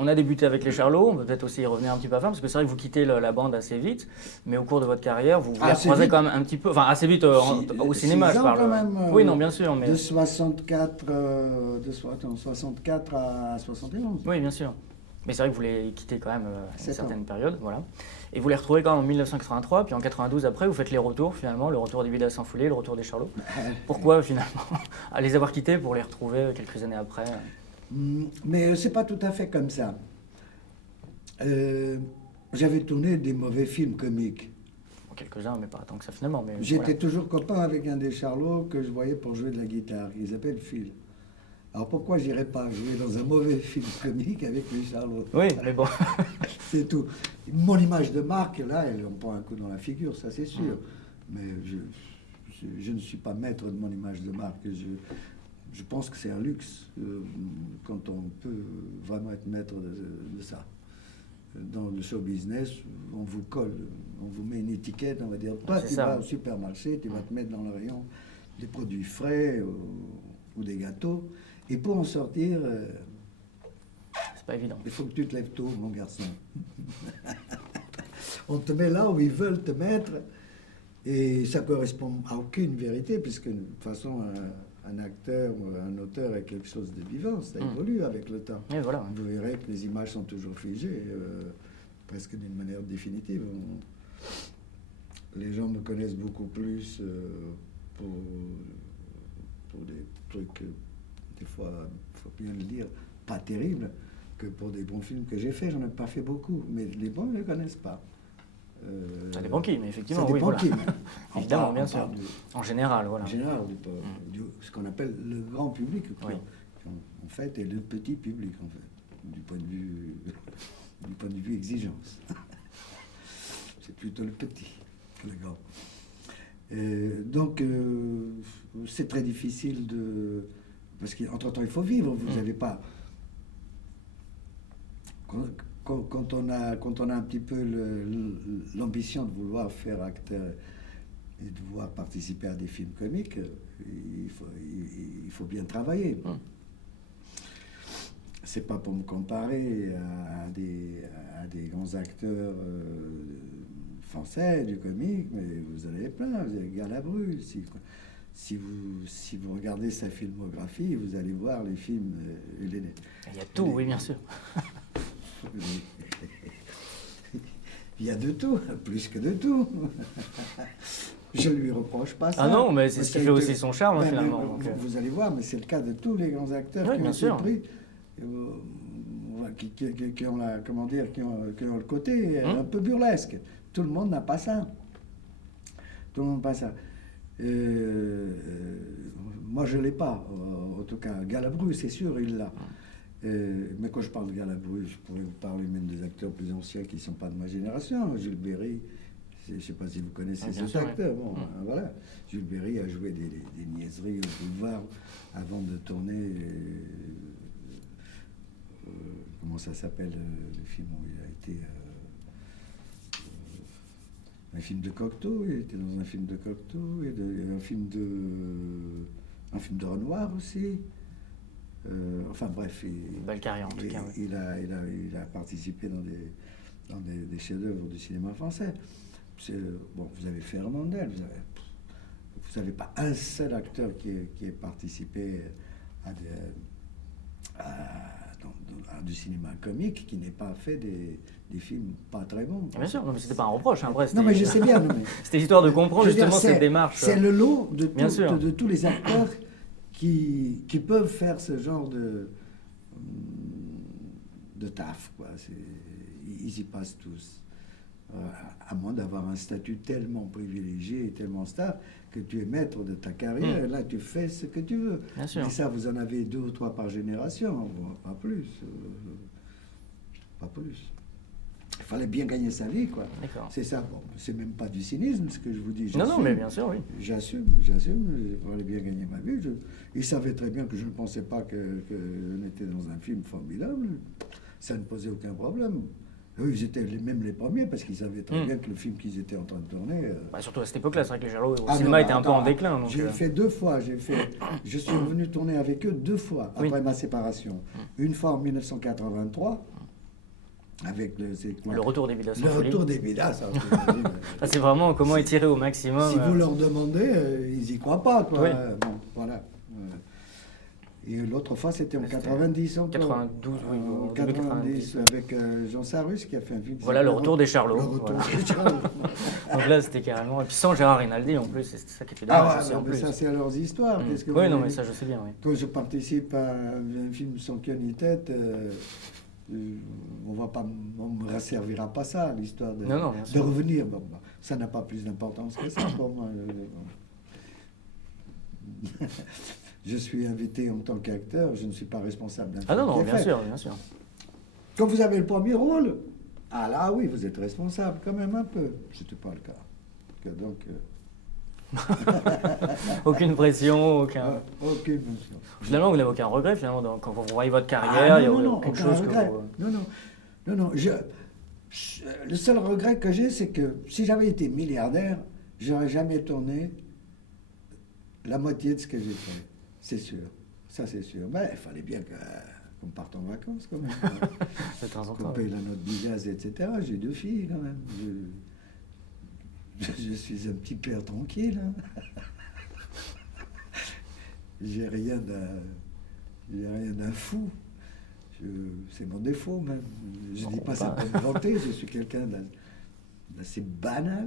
On a débuté avec les Charlots, on peut peut-être aussi y revenir un petit peu avant, parce que c'est vrai que vous quittez la bande assez vite, mais au cours de votre carrière, vous les recroisez quand même un petit peu, enfin assez vite au cinéma, je parle. Quand même, oui, non, bien sûr, mais... De 64, attends, 64 à 71. Oui, bien sûr. Mais c'est vrai que vous les quittez quand même à une certaine période, voilà. Et vous les retrouvez quand même en 1983, puis en 92 après, vous faites les retours finalement, le retour des Vidas sans foulée, le retour des Charlots. Pourquoi finalement à les avoir quittés pour les retrouver quelques années après? Mais c'est pas tout à fait comme ça. J'avais tourné des mauvais films comiques. Quelques-uns, mais pas tant que ça finalement. J'étais toujours copain avec un des Charlots que je voyais pour jouer de la guitare. Il s'appelle Phil. Alors pourquoi j'irais pas jouer dans un mauvais film comique avec les Charlots? Oui, mais bon. C'est tout. Mon image de marque, là, elle en prend un coup dans la figure, ça c'est sûr. Mais je ne suis pas maître de mon image de marque. Je pense que c'est un luxe quand on peut vraiment être maître de ça. Dans le show business, on vous colle, on vous met une étiquette, on va dire, toi tu vas au supermarché, tu vas te mettre dans le rayon des produits frais ou des gâteaux, et pour en sortir, c'est pas évident. Il faut que tu te lèves tôt, mon garçon. On te met là où ils veulent te mettre, et ça correspond à aucune vérité, puisque de toute façon, un acteur ou un auteur est quelque chose de vivant, ça évolue avec le temps. Et voilà. Vous verrez que les images sont toujours figées, presque d'une manière définitive. Les gens me connaissent beaucoup plus pour des trucs, des fois, il faut bien le dire, pas terribles, que pour des bons films que j'ai faits. J'en ai pas fait beaucoup, mais les bons ne les connaissent pas. Ça dépend qui, mais effectivement, ça dépend qui. Évidemment, bien sûr. En général, voilà. En général, ce qu'on appelle le grand public, en fait, et le petit public, en fait, du point de vue exigence. C'est plutôt le petit que le grand. Donc, c'est très difficile de... Parce qu'entre-temps, il faut vivre, vous n'avez pas... Quand on a un petit peu l'ambition de vouloir faire acteur et de vouloir participer à des films comiques, il faut bien travailler. C'est pas pour me comparer à des grands acteurs français du comique, mais vous en avez plein. Vous avez Galabru. Si vous regardez sa filmographie, vous allez voir les films. Il y a tout, oui, bien sûr. Il y a de tout, plus que de tout. Je ne lui reproche pas ça. Ah non, mais c'est ce qui fait aussi son charme, finalement. Vous allez voir, mais c'est le cas de tous les grands acteurs qui ont été pris, qui ont le côté un peu burlesque. Tout le monde n'a pas ça. Tout le monde n'a pas ça. Moi, je ne l'ai pas. En tout cas, Galabru, c'est sûr, il l'a. Mais quand je parle de Galabru, je pourrais vous parler même des acteurs plus anciens qui ne sont pas de ma génération. Jules Berry, je ne sais pas si vous connaissez cet acteur. Bon, voilà. Jules Berry a joué des niaiseries au boulevard avant de tourner. Comment ça s'appelle le film où il a été. Un film de Cocteau, il était dans un film de Cocteau, et un film de Renoir aussi. Enfin bref, belle carrière en tout cas. Il a participé dans des chefs-d'œuvre du cinéma français. Bon, vous avez Fernandel, vous n'avez pas un seul acteur qui ait participé à du cinéma comique qui n'ait pas fait des films pas très bons. Bien sûr, non, mais c'était pas un reproche. Hein, non, mais je sais bien. C'était histoire de comprendre justement cette démarche. C'est le lot de tous les acteurs qui peuvent faire ce genre de taf, quoi. Ils y passent tous. À moins d'avoir un statut tellement privilégié et tellement stable que tu es maître de ta carrière, et là tu fais ce que tu veux. Bien sûr. Et ça, vous en avez 2 ou 3 par génération, pas plus. Pas plus. Il fallait bien gagner sa vie, quoi. C'est ça. Bon, c'est même pas du cynisme ce que je vous dis. Non, mais bien sûr, oui. J'assume. Il fallait bien gagner ma vie. Ils savaient très bien que je ne pensais pas qu'on était dans un film formidable. Ça ne posait aucun problème. Eux, ils étaient même les premiers parce qu'ils savaient très bien que le film qu'ils étaient en train de tourner... surtout à cette époque-là, c'est vrai que les Charlots au cinéma étaient un peu en déclin. J'ai fait 2 fois. Je suis revenu tourner avec eux 2 fois après ma séparation. Une fois en 1983 Avec c'est quoi Le retour des Vidas sans Le folie. retour des Vidas. C'est vraiment comment étirer au maximum. Si vous leur demandez, ils y croient pas, quoi. Oui. Bon, voilà. Et l'autre fois, c'était en 90 encore. 92, oui. En 90, avec Jean Sarus qui a fait un film. Voilà, le retour des Charlots. Le retour Voilà. des Charlots. Donc là, c'était carrément. Et puis sans Gérard Rinaldi en plus, c'est ça qui était Ah dommage ouais, aussi, en mais plus. ça, c'est leurs histoires. Qu'est-ce que vous Oui, non, voulez mais ça, je sais bien, oui. Quand je participe à un film sans queue ni tête, on me resservira pas ça, l'histoire de, Non, bien de sûr. revenir. Bon, ça n'a pas plus d'importance que ça pour moi. Je suis invité en tant qu'acteur, je ne suis pas responsable d'un film. Ah non, qui est bien fait. sûr, bien sûr. Quand vous avez le premier rôle, ah là oui, vous êtes responsable quand même un peu. Ce n'était pas le cas. Donc, Aucune pression, aucun. aucune mention. Finalement, vous n'avez aucun regret, finalement, quand vous voyez votre carrière, il n'y a aucune aucun chose regret. que vous... Non. Le seul regret que j'ai, c'est que si j'avais été milliardaire, j'aurais jamais tourné la moitié de ce que j'ai fait. C'est sûr. Ça, c'est sûr. Mais il fallait bien qu'on parte en vacances, quand même. De temps en Qu'on temps. paye la note du gaz, etc. J'ai 2 filles, quand même. Je suis un petit père tranquille. Hein. J'ai rien d'un fou. C'est mon défaut, même. Je ne dis pas ça pour me vanter, je suis quelqu'un d'assez banal.